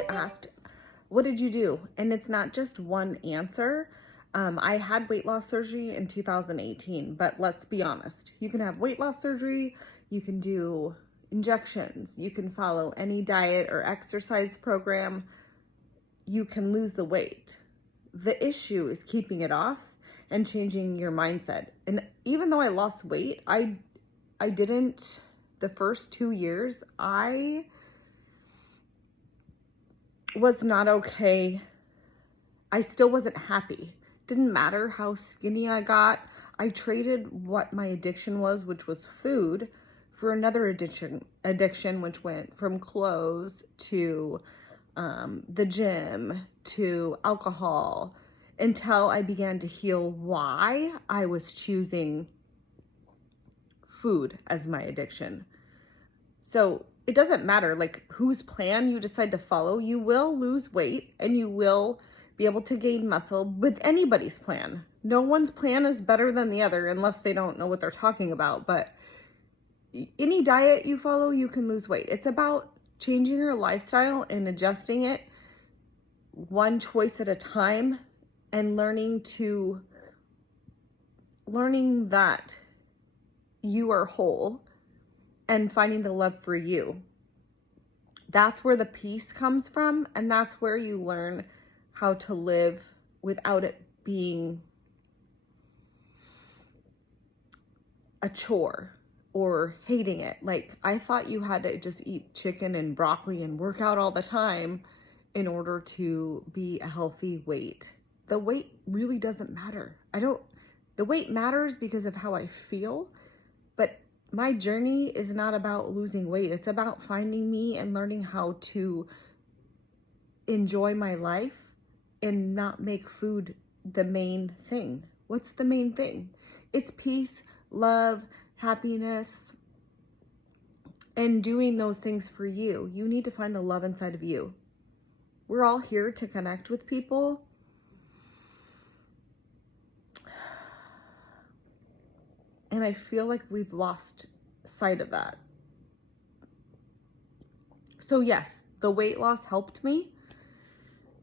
get asked, what did you do? And it's not just one answer. I had weight loss surgery in 2018, but let's be honest. You can have weight loss surgery, you can do injections, you can follow any diet or exercise program, you can lose the weight. The issue is keeping it off and changing your mindset. And even though I lost weight, I didn't, the first 2 years, I was not okay. I still wasn't happy. Didn't matter how skinny I got. I traded what my addiction was, which was food, for another addiction, which went from clothes to the gym to alcohol, until I began to heal why I was choosing food as my addiction. So it doesn't matter like whose plan you decide to follow. You will lose weight and you will be able to gain muscle with anybody's plan. No one's plan is better than the other unless they don't know what they're talking about. But any diet you follow, you can lose weight. It's about changing your lifestyle and adjusting it one choice at a time, and learning that you are whole and finding the love for you. That's where the peace comes from, and that's where you learn how to live without it being a chore or hating it. Like, I thought you had to just eat chicken and broccoli and work out all the time in order to be a healthy weight. The weight really doesn't matter. The weight matters because of how I feel, but my journey is not about losing weight. It's about finding me and learning how to enjoy my life and not make food the main thing. What's the main thing? It's peace, love, happiness, and doing those things for you. You need to find the love inside of you. We're all here to connect with people. And I feel like we've lost sight of that. So yes, the weight loss helped me,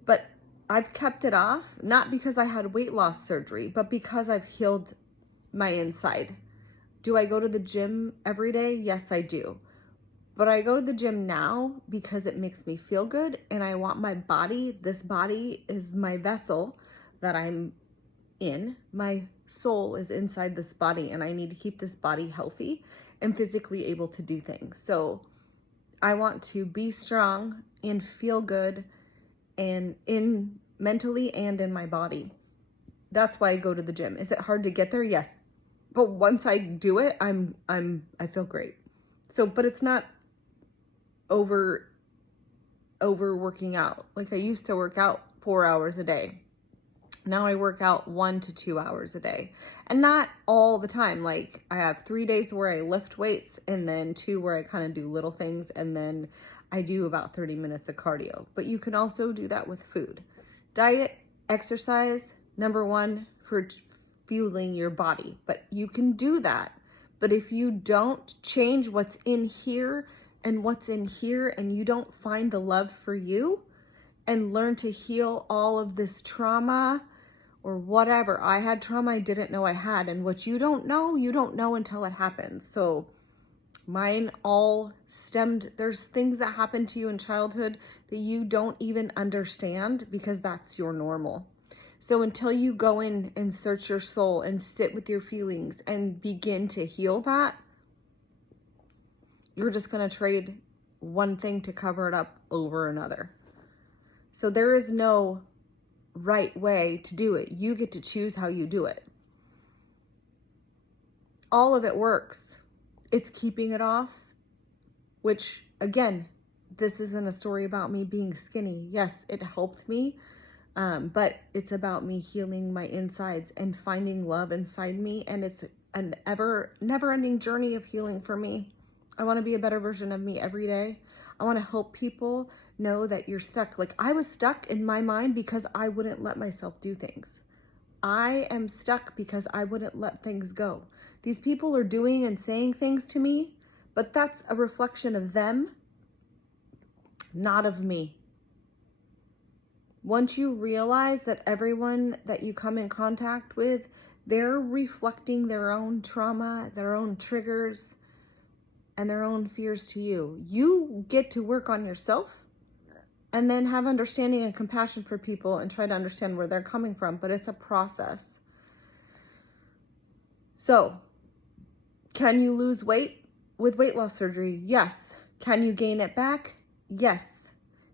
but I've kept it off, not because I had weight loss surgery, but because I've healed my inside. Do I go to the gym every day? Yes, I do. But I go to the gym now because it makes me feel good, and I want my body, this body is my vessel that I'm in. My soul is inside this body, and I need to keep this body healthy and physically able to do things. So I want to be strong and feel good, and in mentally and in my body. That's why I go to the gym. Is it hard to get there? Yes. But once I do it, I feel great. So, but it's not over working out. Like, I used to work out 4 hours a day. Now I work out 1 to 2 hours a day, and not all the time. Like, I have 3 days where I lift weights, and then 2 where I kind of do little things, and then I do about 30 minutes of cardio. But you can also do that with food. Diet, exercise, number one for fueling your body, but you can do that. But if you don't change what's in here and what's in here, and you don't find the love for you and learn to heal all of this trauma or whatever. I had trauma I didn't know I had, and what you don't know until it happens. So mine all stemmed, there's things that happen to you in childhood that you don't even understand because that's your normal. So until you go in and search your soul and sit with your feelings and begin to heal that, you're just going to trade one thing to cover it up over another. So there is no right way to do it. You get to choose how you do it. All of it works. It's keeping it off, which, again, this isn't a story about me being skinny. Yes, it helped me, but it's about me healing my insides and finding love inside me, and it's an never-ending journey of healing for me. I want to be a better version of me every day. I want to help people know that you're stuck. Like, I was stuck in my mind because I wouldn't let myself do things. I am stuck because I wouldn't let things go. These people are doing and saying things to me, but that's a reflection of them, not of me. Once you realize that everyone that you come in contact with, they're reflecting their own trauma, their own triggers, and their own fears to you. You get to work on yourself and then have understanding and compassion for people and try to understand where they're coming from, but it's a process. So, can you lose weight with weight loss surgery? Yes. Can you gain it back? Yes.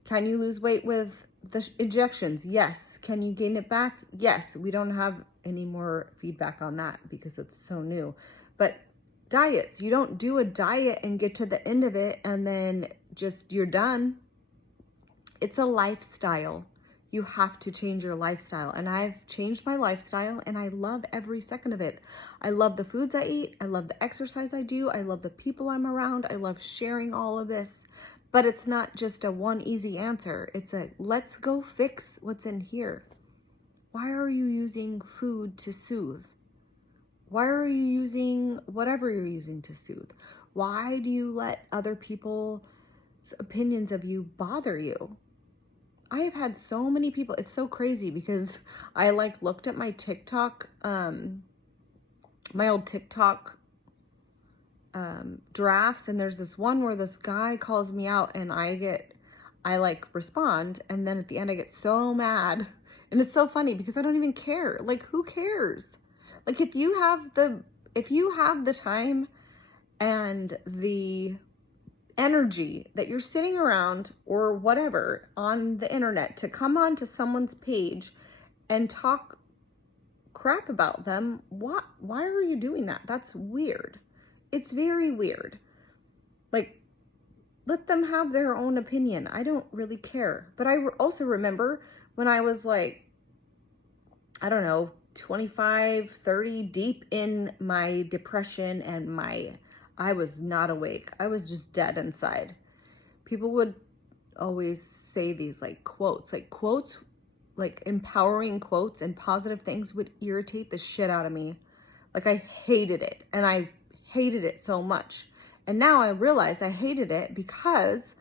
Can you lose weight with the injections? Yes. Can you gain it back? Yes. We don't have any more feedback on that because it's so new. But diets, you don't do a diet and get to the end of it and then just you're done. It's a lifestyle. You have to change your lifestyle. And I've changed my lifestyle and I love every second of it. I love the foods I eat. I love the exercise I do. I love the people I'm around. I love sharing all of this. But it's not just a one easy answer. It's a let's go fix what's in here. Why are you using food to soothe? Why are you using whatever you're using to soothe? Why do you let other people's opinions of you bother you? I have had so many people, it's so crazy because I looked at my TikTok, my old TikTok drafts, and there's this one where this guy calls me out and I respond, and then at the end I get so mad. And it's so funny because I don't even care. Who cares? If you have the time and the energy that you're sitting around or whatever on the internet to come onto someone's page and talk crap about them, why are you doing that? That's weird. It's very weird. Let them have their own opinion. I don't really care. But I also remember when I was 25, 30 deep in my depression and I was not awake. I was just dead inside. People would always say these quotes, empowering quotes and positive things would irritate the shit out of me. I hated it, and I hated it so much. And now I realize I hated it because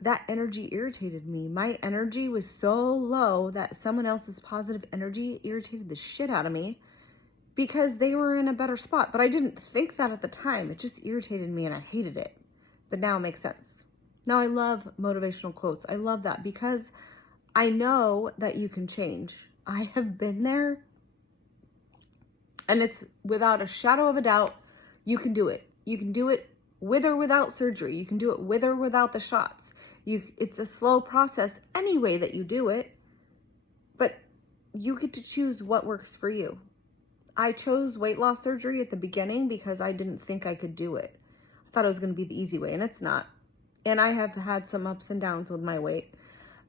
that energy irritated me. My energy was so low that someone else's positive energy irritated the shit out of me because they were in a better spot. But I didn't think that at the time. It just irritated me and I hated it. But now it makes sense. Now I love motivational quotes. I love that because I know that you can change. I have been there, and it's without a shadow of a doubt, you can do it. You can do it with or without surgery. You can do it with or without the shots. It's a slow process any way that you do it, but you get to choose what works for you. I chose weight loss surgery at the beginning because I didn't think I could do it. I thought it was going to be the easy way, and it's not. And I have had some ups and downs with my weight.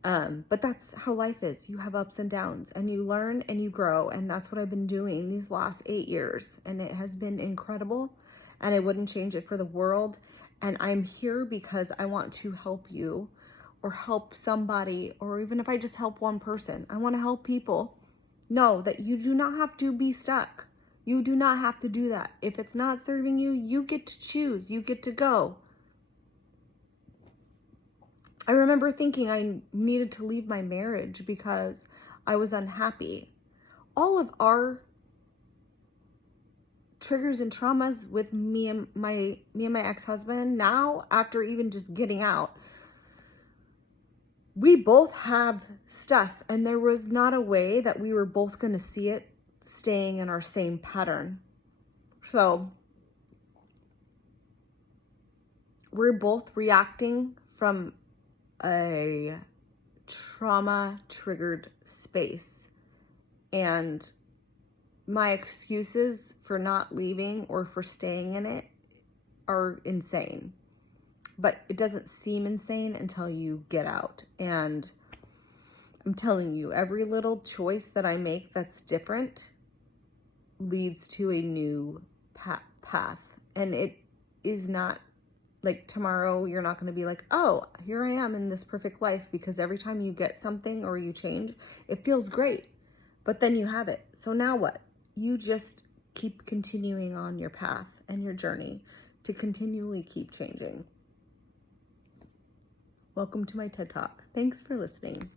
But that's how life is. You have ups and downs, and you learn and you grow. And that's what I've been doing these last 8 years. And it has been incredible, and I wouldn't change it for the world. And I'm here because I want to help you or help somebody, or even if I just help one person, I want to help people know that you do not have to be stuck. You do not have to do that. If it's not serving you, you get to choose. You get to go. I remember thinking I needed to leave my marriage because I was unhappy. All of our triggers and traumas with me and my ex-husband now, after even just getting out, we both have stuff, and there was not a way that we were both going to see it staying in our same pattern. So we're both reacting from a trauma-triggered space, and my excuses for not leaving or for staying in it are insane. But it doesn't seem insane until you get out. And I'm telling you, every little choice that I make that's different leads to a new path. And it is not tomorrow you're not going to be oh, here I am in this perfect life, because every time you get something or you change, it feels great. But then you have it. So now what? You just keep continuing on your path and your journey to continually keep changing. Welcome to my TED Talk. Thanks for listening.